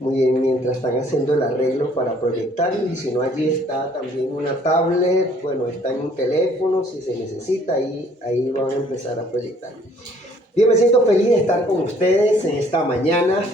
Muy bien, mientras están haciendo el arreglo para proyectar, y si no, allí está también una tablet, bueno, está en un teléfono, si se necesita, ahí van a empezar a proyectar. Bien, me siento feliz de estar con ustedes en esta mañana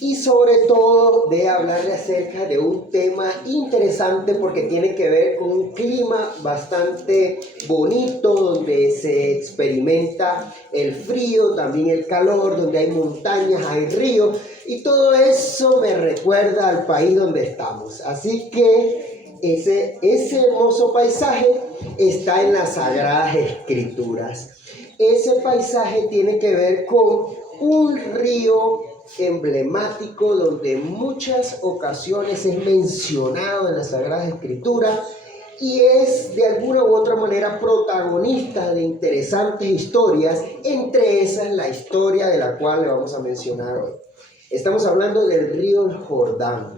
y sobre todo de hablarles acerca de un tema interesante porque tiene que ver con un clima bastante bonito donde se experimenta el frío, también el calor, donde hay montañas, hay ríos y todo eso me recuerda al país donde estamos. Así que ese hermoso paisaje está en las Sagradas Escrituras. Ese paisaje tiene que ver con un río emblemático donde en muchas ocasiones es mencionado en las Sagradas Escrituras y es de alguna u otra manera protagonista de interesantes historias, entre esas la historia de la cual le vamos a mencionar hoy. Estamos hablando del río Jordán,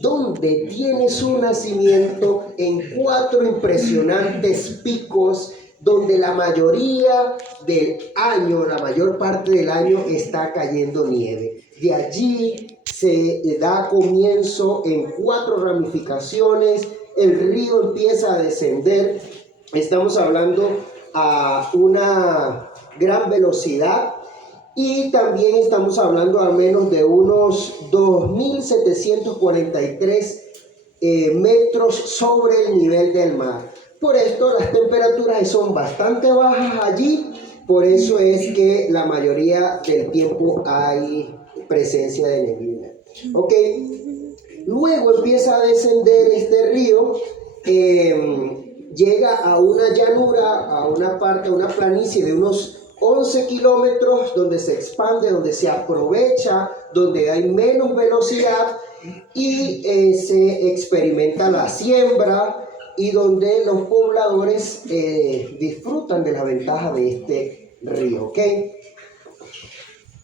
donde tiene su nacimiento en 4 impresionantes picos, donde la mayoría del año, la mayor parte del año está cayendo nieve. De allí se da comienzo en 4 ramificaciones, el río empieza a descender, estamos hablando a una gran velocidad y también estamos hablando al menos de unos 2.743 metros sobre el nivel del mar. Por esto las temperaturas son bastante bajas allí, por eso es que la mayoría del tiempo hay presencia de neblina. Ok, luego empieza a descender este río, llega a una llanura, a una planicie de unos 11 kilómetros, donde se expande, donde se aprovecha, donde hay menos velocidad y se experimenta la siembra y donde los pobladores disfrutan de la ventaja de este río, ¿ok?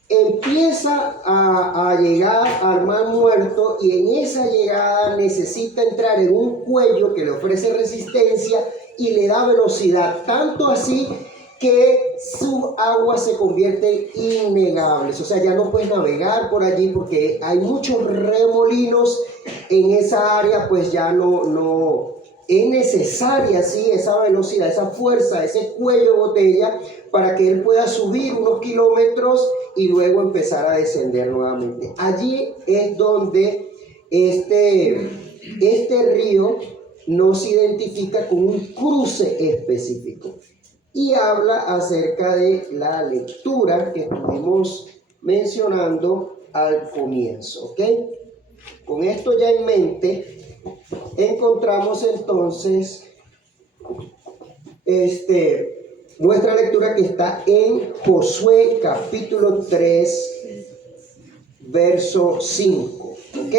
Empieza a llegar al Mar Muerto y en esa llegada necesita entrar en un cuello que le ofrece resistencia y le da velocidad, tanto así que su agua se convierte en innegables, o sea, ya no puedes navegar por allí porque hay muchos remolinos en esa área, pues ya no es necesaria, sí, esa velocidad, esa fuerza, ese cuello de botella para que él pueda subir unos kilómetros y luego empezar a descender nuevamente. Allí es donde este río nos identifica con un cruce específico y habla acerca de la lectura que estuvimos mencionando al comienzo, ¿ok? Con esto ya en mente, encontramos entonces nuestra lectura que está en Josué capítulo 3, verso 5, ¿ok?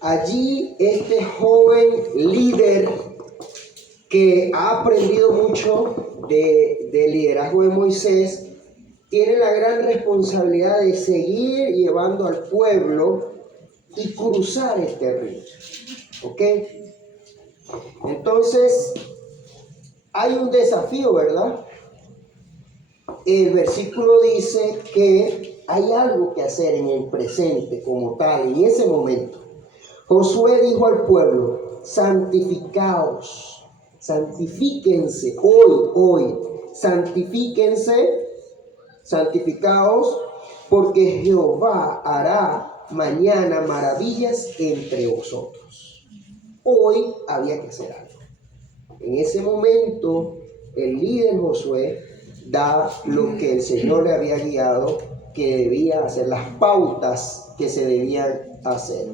Allí este joven líder que ha aprendido mucho de liderazgo de Moisés, tiene la gran responsabilidad de seguir llevando al pueblo y cruzar este río, ¿ok? Entonces, hay un desafío, ¿verdad? El versículo dice que hay algo que hacer en el presente como tal, en ese momento. Josué dijo al pueblo: santificaos, santifíquense hoy, santificaos, porque Jehová hará mañana maravillas entre vosotros. Hoy había que hacer algo. En ese momento, el líder Josué da lo que el Señor le había guiado, que debía hacer, las pautas que se debían hacer.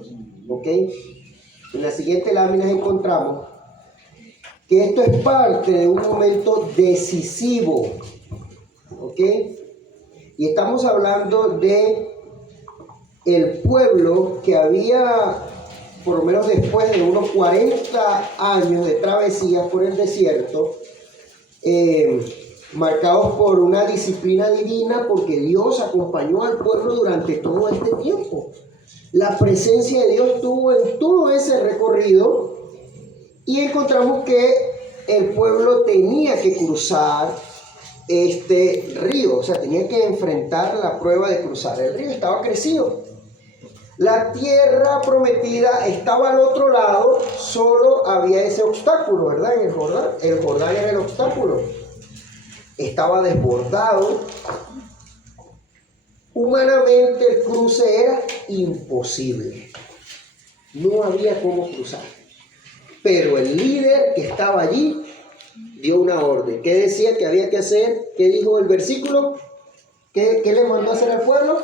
¿Ok? En la siguiente lámina encontramos que esto es parte de un momento decisivo. ¿Ok? Y estamos hablando de el pueblo que había por lo menos después de unos 40 años de travesía por el desierto, marcados por una disciplina divina, porque Dios acompañó al pueblo durante todo este tiempo. La presencia de Dios estuvo en todo ese recorrido y encontramos que el pueblo tenía que cruzar este río, o sea, tenía que enfrentar la prueba de cruzar. El río estaba crecido. La tierra prometida estaba al otro lado, solo había ese obstáculo, ¿verdad? En el Jordán. El Jordán era el obstáculo. Estaba desbordado. Humanamente el cruce era imposible. No había cómo cruzar. Pero el líder que estaba allí dio una orden. ¿Qué decía que había que hacer? ¿Qué dijo el versículo? ¿Qué le mandó a hacer al pueblo?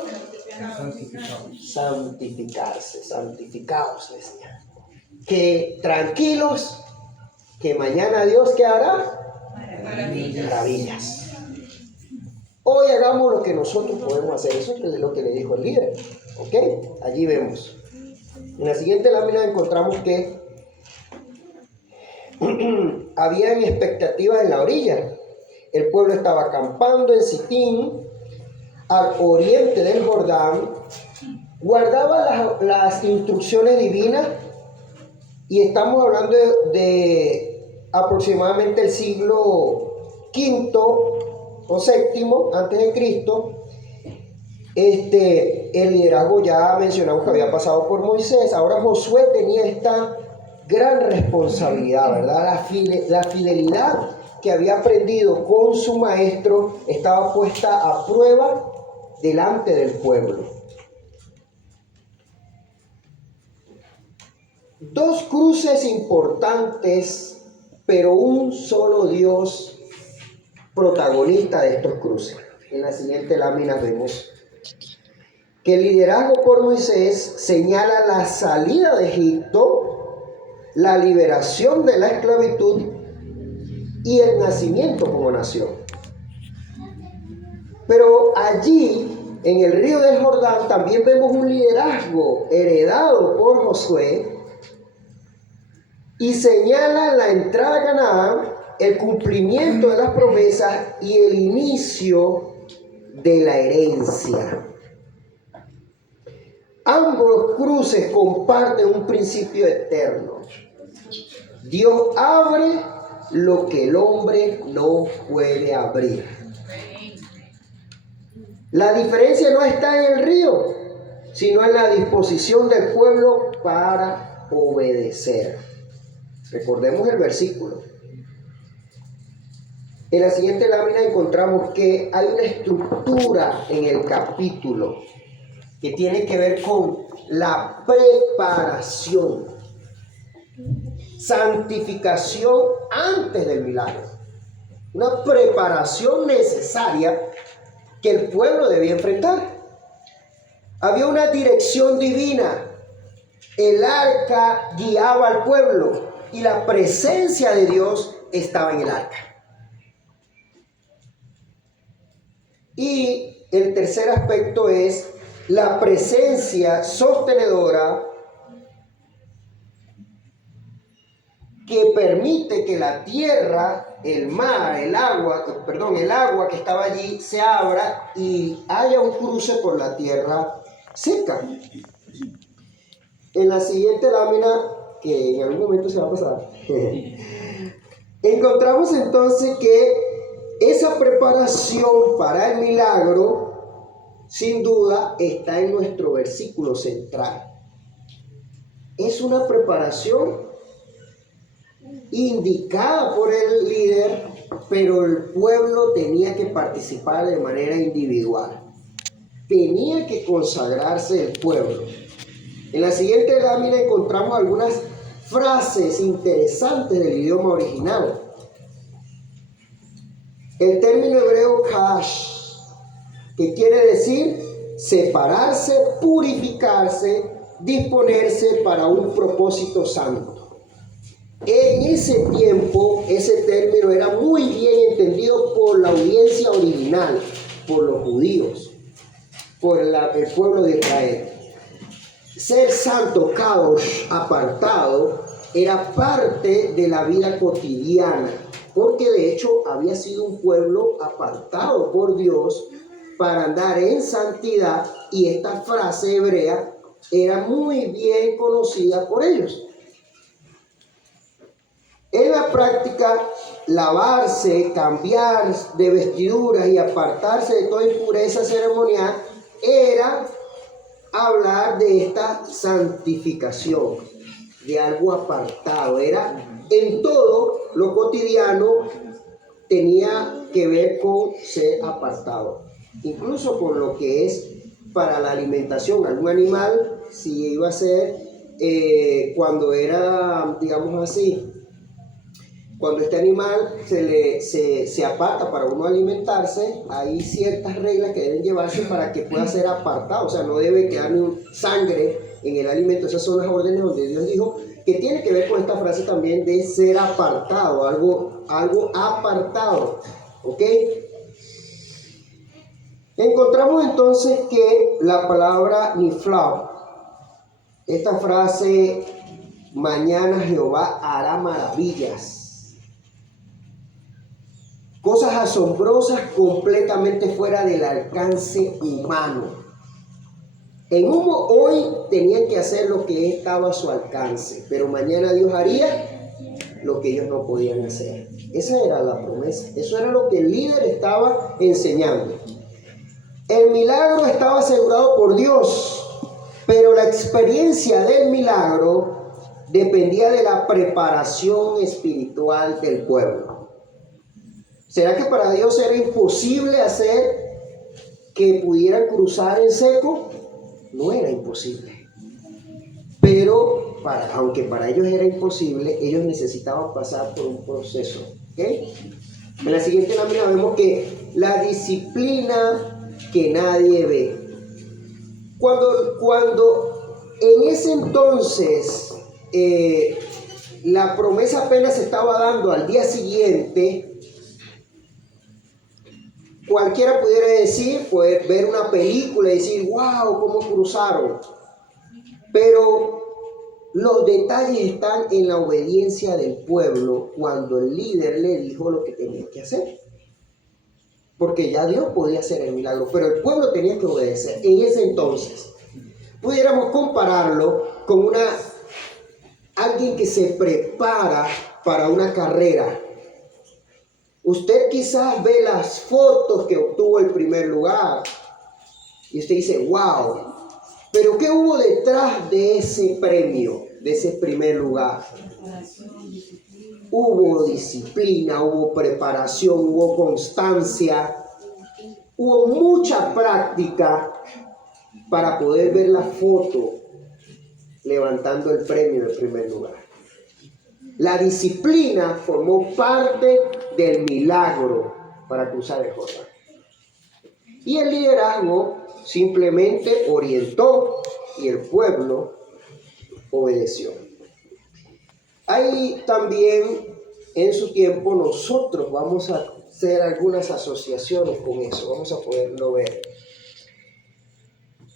Santificarse, santificaos, decía. Que tranquilos, que mañana Dios, ¿qué hará? Maravillas. Hoy hagamos lo que nosotros podemos hacer. Eso es lo que le dijo el líder. ¿Ok? Allí vemos. En la siguiente lámina encontramos que habían expectativas en la orilla. El pueblo estaba acampando en Sitín, al oriente del Jordán, guardaba las instrucciones divinas, y estamos hablando de aproximadamente el siglo V o VII antes de Cristo. El liderazgo ya mencionamos que había pasado por Moisés. Ahora Josué tenía esta gran responsabilidad, ¿verdad? La fidelidad que había aprendido con su maestro estaba puesta a prueba delante del pueblo. Dos cruces importantes, pero un solo Dios protagonista de estos cruces. En la siguiente lámina vemos que el liderazgo por Moisés señala la salida de Egipto, la liberación de la esclavitud y el nacimiento como nación. Pero allí, en el río del Jordán, también vemos un liderazgo heredado por Josué y señala la entrada a Canaán, el cumplimiento de las promesas y el inicio de la herencia. Ambos cruces comparten un principio eterno. Dios abre lo que el hombre no puede abrir. La diferencia no está en el río, sino en la disposición del pueblo para obedecer. Recordemos el versículo. En la siguiente lámina encontramos que hay una estructura en el capítulo que tiene que ver con la preparación, santificación antes del milagro. Una preparación necesaria que el pueblo debía enfrentar. Había una dirección divina. El arca guiaba al pueblo y la presencia de Dios estaba en el arca. Y el tercer aspecto es la presencia sostenedora que permite que la tierra, el mar, el agua que estaba allí se abra y haya un cruce por la tierra seca. En la siguiente lámina, que en algún momento se va a pasar, encontramos entonces que esa preparación para el milagro, sin duda, está en nuestro versículo central. Es una preparación indicada por el líder, pero el pueblo tenía que participar de manera individual. Tenía que consagrarse el pueblo. En la siguiente lámina encontramos algunas frases interesantes del idioma original. El término hebreo kash, que quiere decir separarse, purificarse, disponerse para un propósito santo. En ese tiempo, ese término era muy bien entendido por la audiencia original, por los judíos, por el pueblo de Israel. ser santo, kadosh, apartado, era parte de la vida cotidiana, porque de hecho había sido un pueblo apartado por Dios para andar en santidad, y esta frase hebrea era muy bien conocida por ellos. En la práctica, lavarse, cambiar de vestiduras y apartarse de toda impureza ceremonial era hablar de esta santificación, de algo apartado. Era en todo lo cotidiano, tenía que ver con ser apartado, incluso con lo que es para la alimentación. Algún animal, si iba a ser cuando era, digamos así, cuando este animal se aparta para uno alimentarse, hay ciertas reglas que deben llevarse para que pueda ser apartado. O sea, no debe quedar sangre en el alimento. Esas son las órdenes donde Dios dijo que tiene que ver con esta frase también de ser apartado, algo apartado. ¿Ok? Encontramos entonces que la palabra niflau, esta frase, mañana Jehová hará maravillas, cosas asombrosas completamente fuera del alcance humano. Hoy tenían que hacer lo que estaba a su alcance, pero mañana Dios haría lo que ellos no podían hacer. Esa era la promesa, eso era lo que el líder estaba enseñando. El milagro estaba asegurado por Dios, pero la experiencia del milagro dependía de la preparación espiritual del pueblo. ¿Será que para Dios era imposible hacer que pudieran cruzar en seco? No era imposible. Pero aunque para ellos era imposible, ellos necesitaban pasar por un proceso. ¿Okay? En la siguiente lámina vemos que la disciplina que nadie ve. Cuando en ese entonces la promesa apenas se estaba dando al día siguiente, cualquiera pudiera decir, poder ver una película y decir, wow, cómo cruzaron. Pero los detalles están en la obediencia del pueblo cuando el líder le dijo lo que tenía que hacer. Porque ya Dios podía hacer el milagro, pero el pueblo tenía que obedecer. En ese entonces, pudiéramos compararlo con alguien que se prepara para una carrera. Usted quizás ve las fotos que obtuvo el primer lugar y usted dice, wow, pero ¿qué hubo detrás de ese premio, de ese primer lugar? Hubo disciplina, hubo preparación, hubo constancia, hubo mucha práctica para poder ver la foto levantando el premio del primer lugar. La disciplina formó parte del milagro para cruzar el Jordán. Y el liderazgo simplemente orientó y el pueblo obedeció. Hay también en su tiempo, nosotros vamos a hacer algunas asociaciones con eso, vamos a poderlo ver.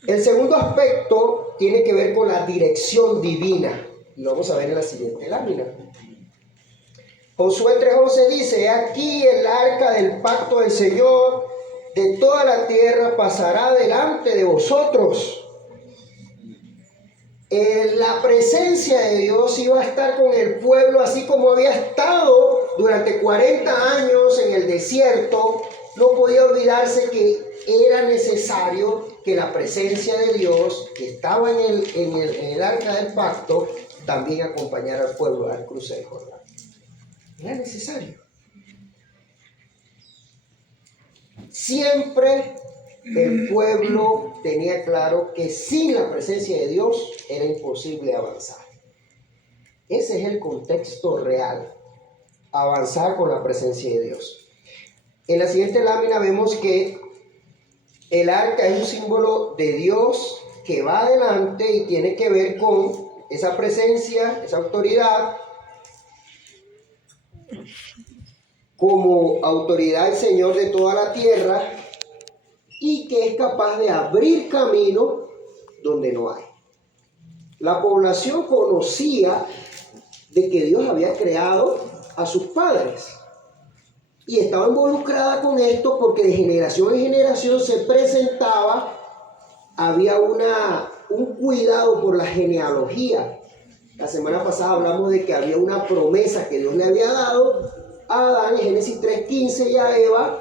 El segundo aspecto tiene que ver con la dirección divina. Lo vamos a ver en la siguiente lámina. Josué 3:11 dice, aquí el arca del pacto del Señor de toda la tierra pasará delante de vosotros. La presencia de Dios iba a estar con el pueblo, así como había estado durante 40 años en el desierto. No podía olvidarse que era necesario que la presencia de Dios, que estaba en el arca del pacto, también acompañara al pueblo al cruce del Jordán. Era necesario. Siempre el pueblo tenía claro que sin la presencia de Dios era imposible avanzar. Ese es el contexto real, avanzar con la presencia de Dios. En la siguiente lámina vemos que el arca es un símbolo de Dios que va adelante y tiene que ver con esa presencia, esa autoridad, como autoridad del Señor de toda la tierra, y que es capaz de abrir camino donde no hay. La población conocía de que Dios había creado a sus padres y estaba involucrada con esto porque de generación en generación se presentaba, había un cuidado por la genealogía. La semana pasada hablamos de que había una promesa que Dios le había dado a Adán en Génesis 3:15 y a Eva,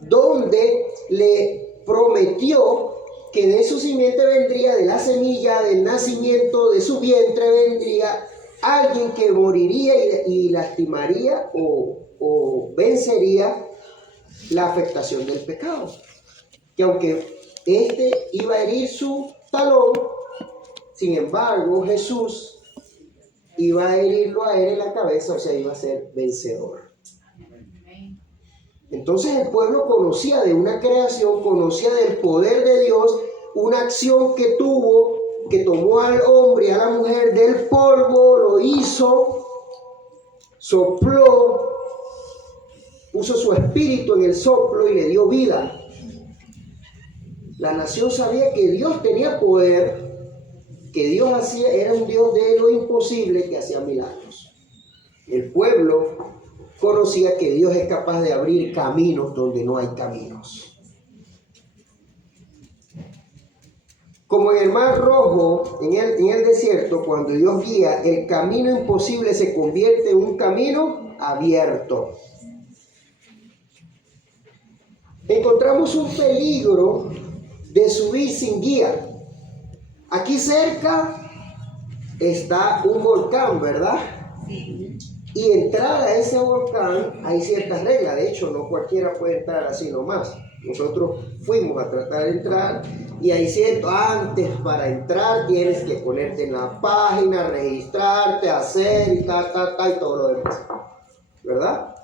donde le prometió que de su simiente vendría, de la semilla, del nacimiento, de su vientre vendría alguien que moriría y lastimaría o vencería la afectación del pecado. Que aunque este iba a herir su talón, sin embargo Jesús iba a herirlo a él en la cabeza, o sea, iba a ser vencedor. Entonces el pueblo conocía de una creación, conocía del poder de Dios, una acción que tuvo, que tomó al hombre y a la mujer del polvo, lo hizo, sopló, puso su espíritu en el soplo y le dio vida. La nación sabía que Dios tenía poder, que Dios era un Dios de lo imposible, que hacía milagros. El pueblo conocía que Dios es capaz de abrir caminos donde no hay caminos. Como en el Mar Rojo, en el desierto, cuando Dios guía, el camino imposible se convierte en un camino abierto. Encontramos un peligro de subir sin guía. Aquí cerca está un volcán, ¿verdad? Sí. Y entrar a ese volcán hay ciertas reglas. De hecho, no cualquiera puede entrar así nomás. Nosotros fuimos a tratar de entrar y hay cierto, antes para entrar tienes que ponerte en la página, registrarte, hacer y y todo lo demás, ¿verdad?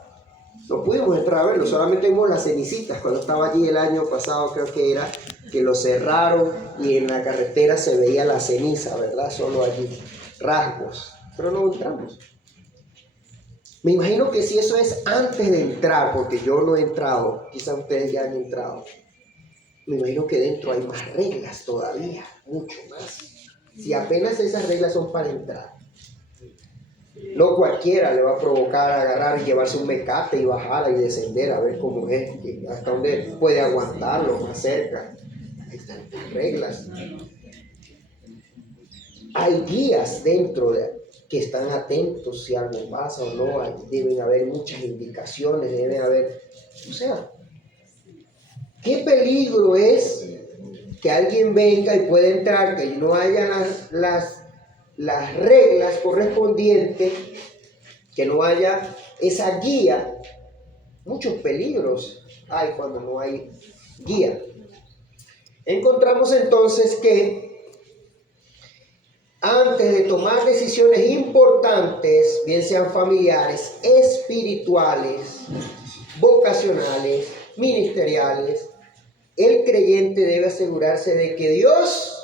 No pudimos entrar a verlo, solamente vimos las cenicitas. Cuando estaba allí el año pasado, creo que era, que lo cerraron y en la carretera se veía la ceniza, ¿verdad? Solo allí, rasgos, pero no entramos. Me imagino que si eso es antes de entrar, porque yo no he entrado, quizás ustedes ya han entrado, me imagino que dentro hay más reglas todavía, mucho más. Si apenas esas reglas son para entrar, no cualquiera le va a provocar agarrar y llevarse un mecate y bajarla y descender a ver cómo es, hasta dónde puede aguantarlo, más cerca. Hay tantas reglas. Hay guías dentro que están atentos si algo pasa o no. Deben haber muchas indicaciones, deben haber, o sea, ¿qué peligro es que alguien venga y pueda entrar, que no haya las reglas correspondientes, que no haya esa guía? Muchos peligros hay cuando no hay guía. Encontramos entonces que antes de tomar decisiones importantes, bien sean familiares, espirituales, vocacionales, ministeriales, el creyente debe asegurarse de que Dios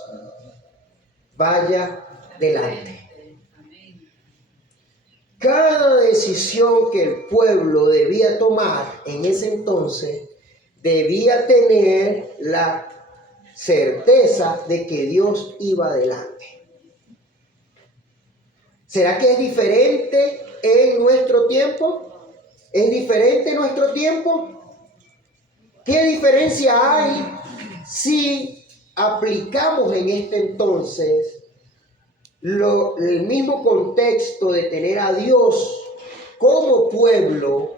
vaya delante. Cada decisión que el pueblo debía tomar en ese entonces debía tener la certeza de que Dios iba adelante. ¿Será que es diferente en nuestro tiempo? ¿Es diferente en nuestro tiempo? ¿Qué diferencia hay si aplicamos en este entonces el mismo contexto de tener a Dios como pueblo,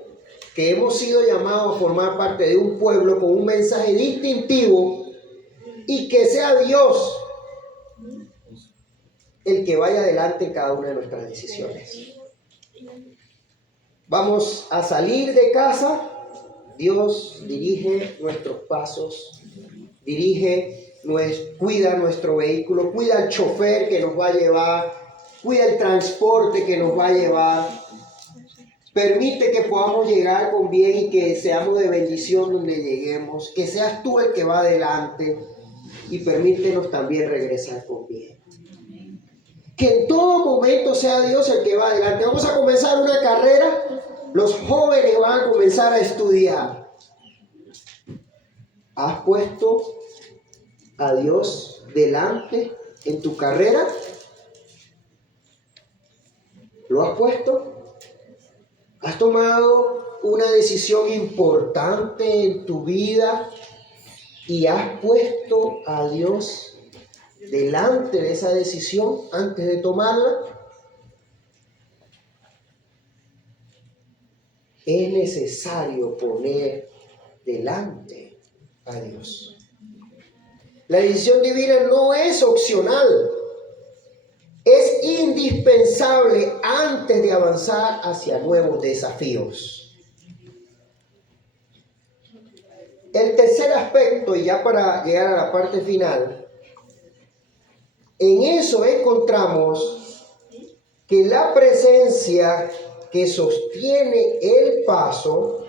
que hemos sido llamados a formar parte de un pueblo con un mensaje distintivo, y que sea Dios el que vaya adelante en cada una de nuestras decisiones? Vamos a salir de casa, Dios dirige nuestros pasos, cuida nuestro vehículo, cuida el chofer que nos va a llevar, cuida el transporte que nos va a llevar, permite que podamos llegar con bien y que seamos de bendición donde lleguemos, que seas tú el que va adelante y permítenos también regresar con bien. Que en todo momento sea Dios el que va adelante. Vamos a comenzar una carrera, los jóvenes van a comenzar a estudiar. ¿Has puesto a Dios delante en tu carrera? ¿Lo has puesto? ¿Has tomado una decisión importante en tu vida y has puesto a Dios delante de esa decisión antes de tomarla? Es necesario poner delante a Dios. La decisión divina no es opcional, es indispensable antes de avanzar hacia nuevos desafíos. El tercer aspecto, y ya para llegar a la parte final, en eso encontramos que la presencia que sostiene el paso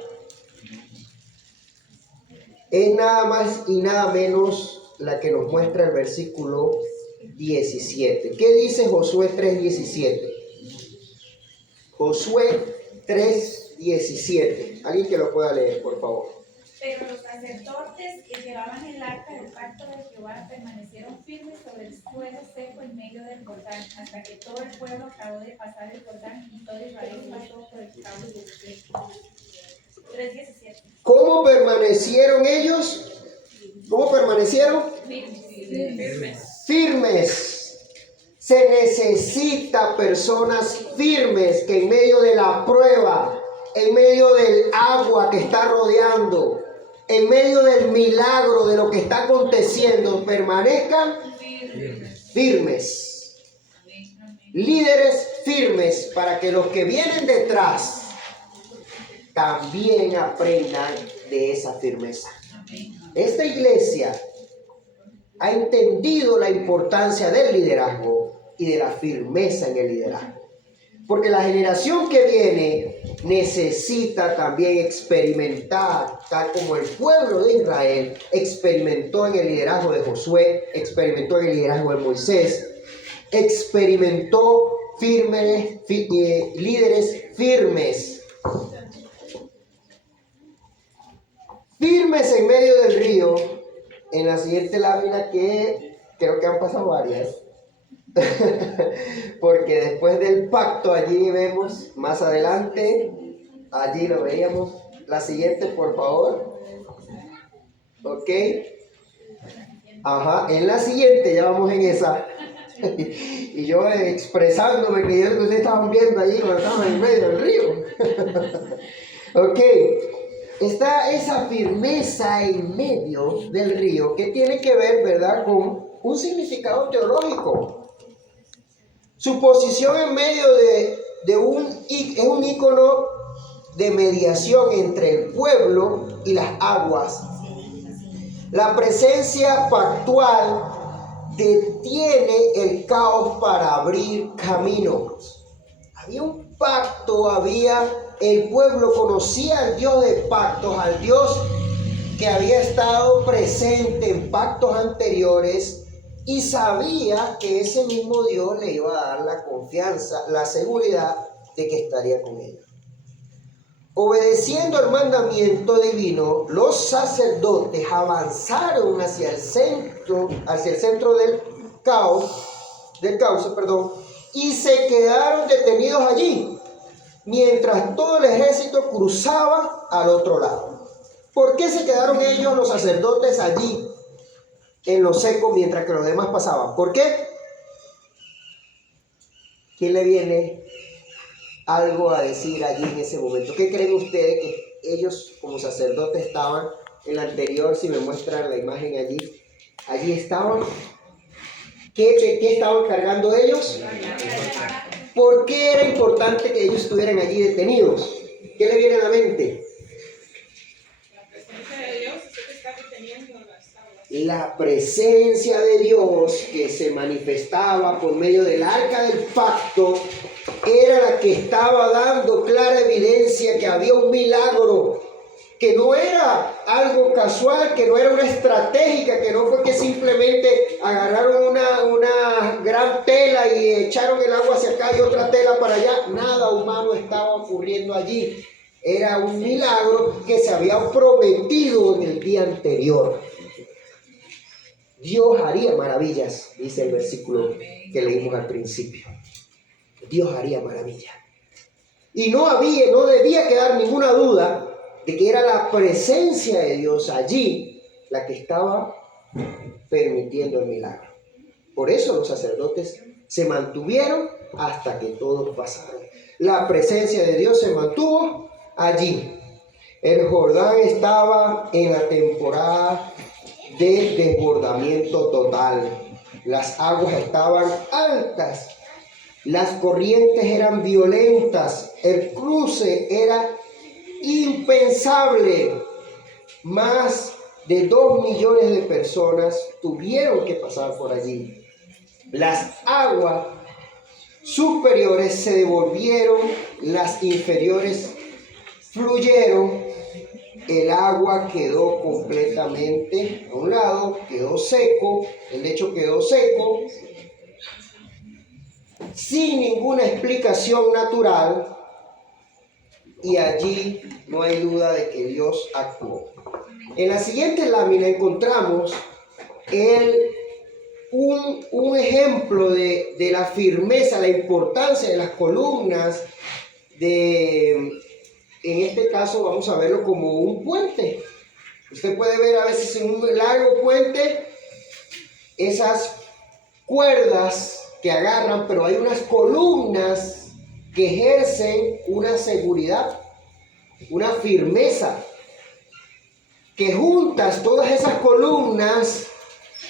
es nada más y nada menos la que nos muestra el versículo 17. ¿Qué dice Josué 3:17? Josué 3:17. Alguien que lo pueda leer, por favor. Pero los sacerdotes que llevaban el arca del pacto de Jehová permanecieron firmes sobre el suelo seco en medio del Jordán, hasta que todo el pueblo acabó de pasar el Jordán y todo Israel pasó por el cabo de seco. 3:17. ¿Cómo permanecieron ellos? ¿Cómo permanecieron? Firmes. Se necesita personas firmes que en medio de la prueba, en medio del agua que está rodeando, en medio del milagro de lo que está aconteciendo, permanezcan firmes. Líderes firmes para que los que vienen detrás también aprendan de esa firmeza. Esta iglesia ha entendido la importancia del liderazgo y de la firmeza en el liderazgo. Porque la generación que viene necesita también experimentar, tal como el pueblo de Israel experimentó en el liderazgo de Josué, experimentó en el liderazgo de Moisés, experimentó líderes firmes. Firmes en medio del río, en la siguiente lámina que creo que han pasado varias. Porque después del pacto allí vemos más adelante, allí lo veíamos. La siguiente, por favor. Ok. Ajá, en la siguiente, ya vamos en esa. Y yo expresándome que ustedes estaban viendo allí cuando estaban en medio del río. Ok. Está esa firmeza en medio del río que tiene que ver, ¿verdad?, con un significado teológico. Su posición en medio es un ícono de mediación entre el pueblo y las aguas. La presencia pactual detiene el caos para abrir caminos. Había un pacto, el pueblo conocía al Dios de pactos, al Dios que había estado presente en pactos anteriores, y sabía que ese mismo Dios le iba a dar la confianza, la seguridad de que estaría con ellos. Obedeciendo el mandamiento divino, los sacerdotes avanzaron hacia el centro del cauce, y se quedaron detenidos allí, mientras todo el ejército cruzaba al otro lado. ¿Por qué se quedaron ellos, los sacerdotes, allí en lo seco mientras que los demás pasaban? ¿Por qué? ¿Quién le viene algo a decir allí en ese momento? ¿Qué creen ustedes que ellos como sacerdotes estaban en la anterior? Si me muestran la imagen allí estaban. ¿Qué estaban cargando ellos? ¿Por qué era importante que ellos estuvieran allí detenidos? ¿Qué le viene a la mente? La presencia de Dios que se manifestaba por medio del arca del pacto era la que estaba dando clara evidencia que había un milagro, que no era algo casual, que no era una estratégica, que no fue que simplemente agarraron una gran tela y echaron el agua hacia acá y otra tela para allá. Nada humano estaba ocurriendo allí. Era un milagro que se había prometido en el día anterior. Dios haría maravillas, dice el versículo que leímos al principio. Dios haría maravilla. Y no debía quedar ninguna duda de que era la presencia de Dios allí la que estaba permitiendo el milagro. Por eso los sacerdotes se mantuvieron hasta que todos pasaron. La presencia de Dios se mantuvo allí. El Jordán estaba en la temporada de desbordamiento total. Las aguas estaban altas. Las corrientes eran violentas. El cruce era impensable. Más de 2 millones de personas tuvieron que pasar por allí. Las aguas superiores se devolvieron, las inferiores fluyeron, el agua quedó completamente a un lado, quedó seco, el lecho quedó seco, sin ninguna explicación natural, y allí no hay duda de que Dios actuó. En la siguiente lámina encontramos un ejemplo de la firmeza, la importancia de las columnas, en este caso vamos a verlo como un puente. Usted puede ver a veces en un largo puente esas cuerdas que agarran, pero hay unas columnas que ejercen una seguridad, una firmeza, que juntas todas esas columnas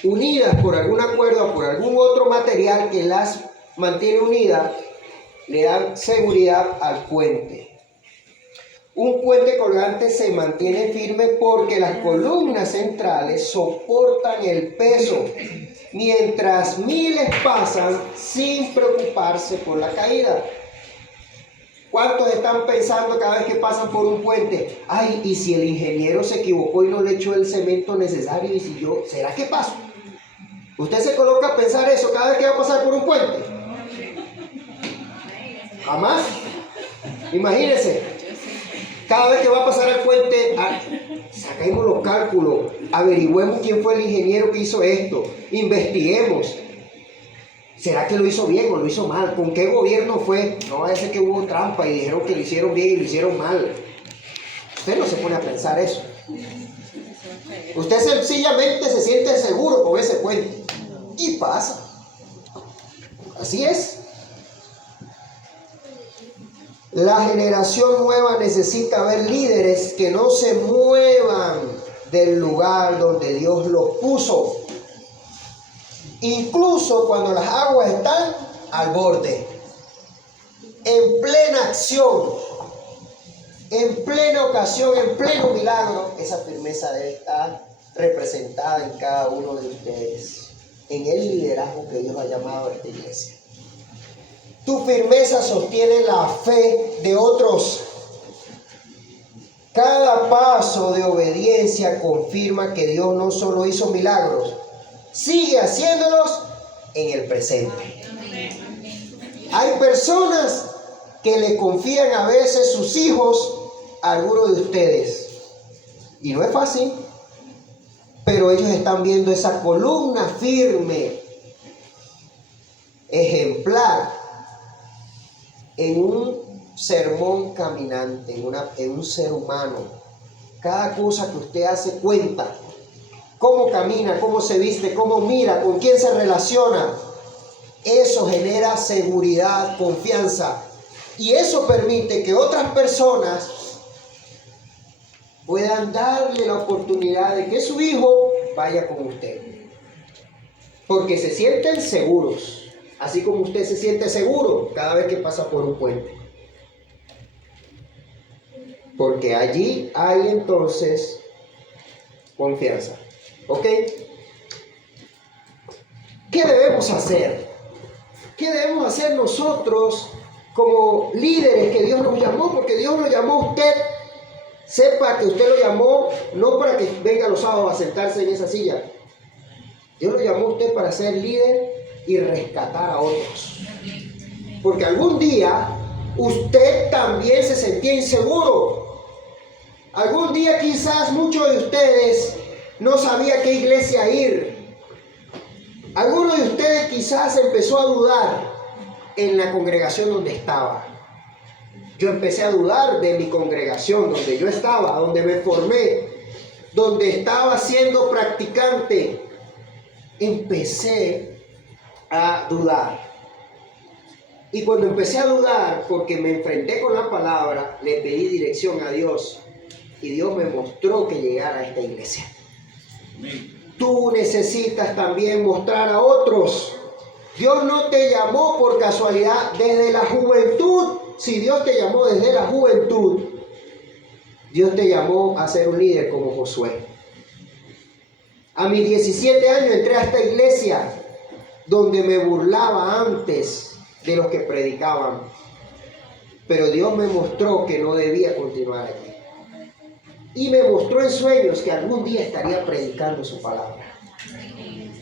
unidas por alguna cuerda o por algún otro material que las mantiene unidas, le dan seguridad al puente. Un puente colgante se mantiene firme porque las columnas centrales soportan el peso, mientras miles pasan sin preocuparse por la caída. ¿Cuántos están pensando cada vez que pasan por un puente? Ay, ¿y si el ingeniero se equivocó y no le echó el cemento necesario? ¿Y si yo, será que paso? ¿Usted se coloca a pensar eso cada vez que va a pasar por un puente? ¿Jamás? Imagínense, cada vez que va a pasar el puente, saquemos los cálculos, averigüemos quién fue el ingeniero que hizo esto, investiguemos. ¿Será que lo hizo bien o lo hizo mal? ¿Con qué gobierno fue? No va a ser que hubo trampa y dijeron que lo hicieron bien y lo hicieron mal. Usted no se pone a pensar eso. Usted sencillamente se siente seguro con ese puente. Y pasa. Así es. La generación nueva necesita ver líderes que no se muevan del lugar donde Dios los puso. Incluso cuando las aguas están al borde, en plena acción, en plena ocasión, en pleno milagro, esa firmeza debe estar representada en cada uno de ustedes, en el liderazgo que Dios ha llamado a esta iglesia. Tu firmeza sostiene la fe de otros. Cada paso de obediencia confirma que Dios no solo hizo milagros, sigue haciéndolos en el presente. Hay personas que le confían a veces sus hijos a algunos de ustedes. Y no es fácil, pero ellos están viendo esa columna firme, ejemplar, en un sermón caminante, en un ser humano. Cada cosa que usted hace cuenta. Cómo camina, cómo se viste, cómo mira, con quién se relaciona. Eso genera seguridad, confianza. Y eso permite que otras personas puedan darle la oportunidad de que su hijo vaya con usted. Porque se sienten seguros. Así como usted se siente seguro cada vez que pasa por un puente. Porque allí hay entonces confianza. ¿Ok? ¿Qué debemos hacer? ¿Qué debemos hacer nosotros como líderes que Dios nos llamó? Porque Dios lo llamó a usted. Sepa que usted lo llamó no para que venga los sábados a sentarse en esa silla. Dios lo llamó a usted para ser líder y rescatar a otros. Porque algún día usted también se sentía inseguro. Algún día quizás muchos de ustedes no sabía a qué iglesia ir. Alguno de ustedes quizás empezó a dudar. en la congregación donde estaba. Yo empecé a dudar de mi congregación, donde yo estaba, donde me formé, donde estaba siendo practicante. Empecé a dudar. Y cuando empecé a dudar, porque me enfrenté con la palabra, le pedí dirección a Dios. Y Dios me mostró que llegara a esta iglesia. Tú necesitas también mostrar a otros. Dios no te llamó por casualidad desde la juventud. Si Dios te llamó desde la juventud, Dios te llamó a ser un líder como Josué. A mis 17 años entré a esta iglesia donde me burlaba antes de los que predicaban. Pero Dios me mostró que no debía continuar allí. Y me mostró en sueños que algún día estaría predicando su palabra.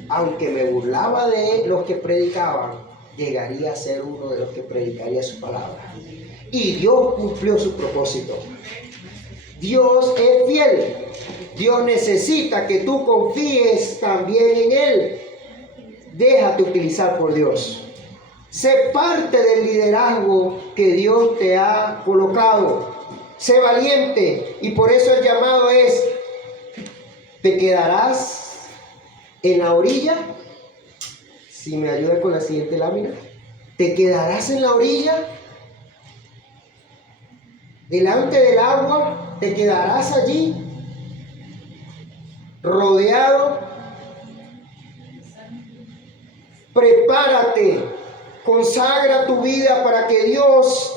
Aunque me burlaba de los que predicaban, llegaría a ser uno de los que predicaría su palabra. Y Dios cumplió su propósito. Dios es fiel. Dios necesita que tú confíes también en Él. Déjate utilizar por Dios. Sé parte del liderazgo que Dios te ha colocado. Sé valiente. Y por eso el llamado es: ¿te quedarás en la orilla? Si me ayuda con la siguiente lámina. ¿Te quedarás en la orilla? Delante del agua, ¿te quedarás allí? Rodeado. Prepárate, consagra tu vida para que Dios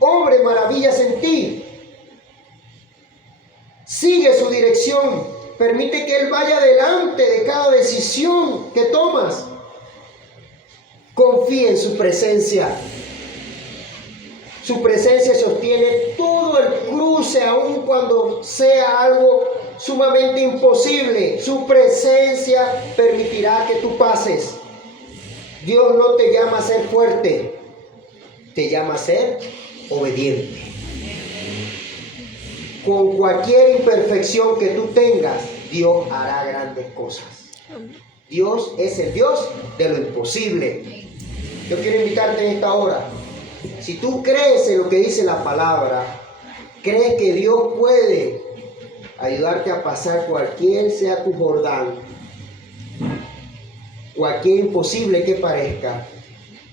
obre maravillas en ti. Sigue su dirección, permite que Él vaya delante de cada decisión que tomas. Confía en su presencia. Su presencia sostiene todo el cruce, aun cuando sea algo sumamente imposible. Su presencia permitirá que tú pases. Dios no te llama a ser fuerte, te llama a ser obediente. Con cualquier imperfección que tú tengas, Dios hará grandes cosas. Dios es el Dios de lo imposible. Yo quiero invitarte en esta hora. Si tú crees en lo que dice la palabra, crees que Dios puede ayudarte a pasar cualquier sea tu Jordán, cualquier imposible que parezca,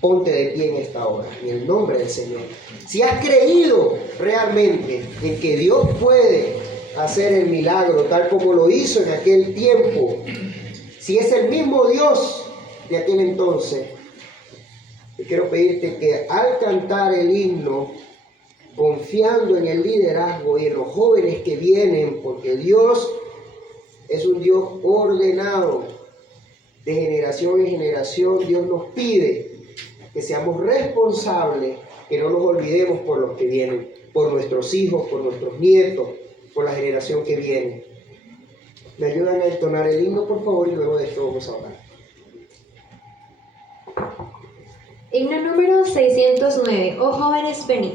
ponte de pie en esta hora, en el nombre del Señor. Si has creído realmente en que Dios puede hacer el milagro tal como lo hizo en aquel tiempo, si es el mismo Dios de aquel entonces, yo quiero pedirte que al cantar el himno, confiando en el liderazgo y en los jóvenes que vienen, porque Dios es un Dios ordenado, de generación en generación, Dios nos pide que seamos responsables, que no nos olvidemos por los que vienen, por nuestros hijos, por nuestros nietos, por la generación que viene. ¿Me ayudan a entonar el himno, por favor? Y luego de esto vamos a orar. Himno número 609. Oh jóvenes, venid.